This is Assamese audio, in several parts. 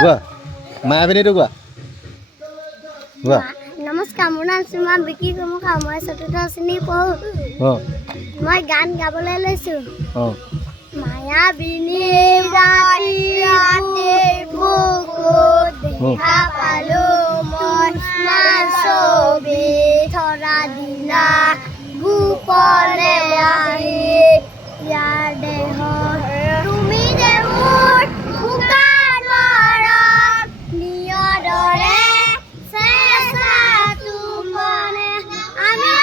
গোৱা মায়াবিনীটো গোৱা গোৱা নমস্কাৰ, মোৰ নাম সীমা বিকি কমুকা। মই ৪ৰ্থ শ্ৰেণী পঢ়োঁ। মই গান গাবলৈ লৈছোঁ। মায়াবিনী ৰাতিৰ বুকুত দেখা পালোঁ মই ছবি ধৰা দিলা গোপনে আহি ইয়াৰ দেহত তুমি যে মোৰ শুকান মৰম নিয়দৰে চেঁচা তুমনে আমি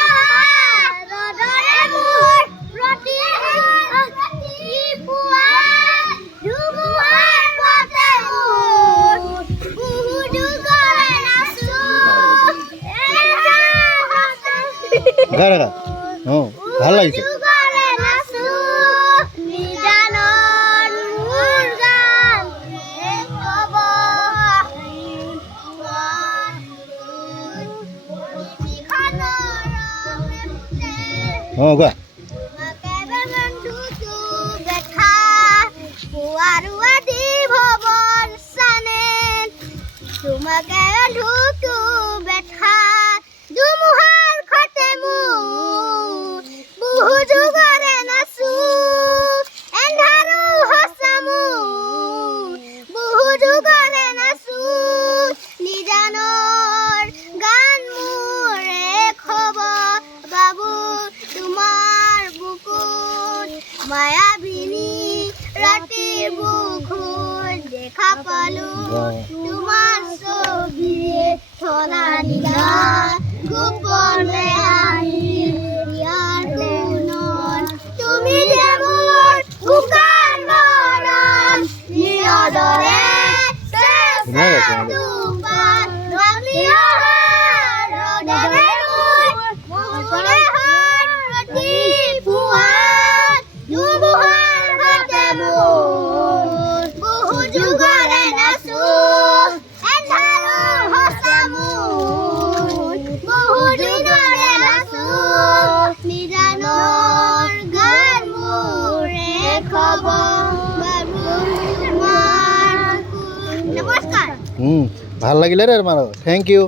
ৰদৰে মোৰ প্ৰতি পুৱা ধুমুহাৰ পথে মোৰ বুহুদুগৰে নাচো গা গা ভাল লাগিছে গোৱা তোমাকে ঢুকু বেঠা ধুমুহাৰ খতে মোৰ বহু যুগৰে নাচো এন্ধাৰো হচা মোৰ বহু যুগৰে নাচো নিজানৰ গান মোৰে খবৰ বাবু তোমাৰ বুকুত মায়াবিনী ৰাতিৰ বুকুত দেখা পালো তোমাৰ ছবিয়ে ধৰা দিলা গোপনে আহি ইয়াৰ দেহত তুমি যে মোৰ শুকান মৰম নিয়দৰে চেঁচা দুপাত নামি অহা ৰদৰে মোৰে প্ৰতি পুৱাত ধুমুহাৰ ঘাটে মোৰ বহু যুগৰে নাচো এন্ধাৰো হচা মোৰ বহু যুগৰে নাচো নিজানৰ গান মোৰে খবৰ বাবু তোমাৰ নমস্কাৰ ভাল লাগিলে ৰে তোমাৰ থেংক ইউ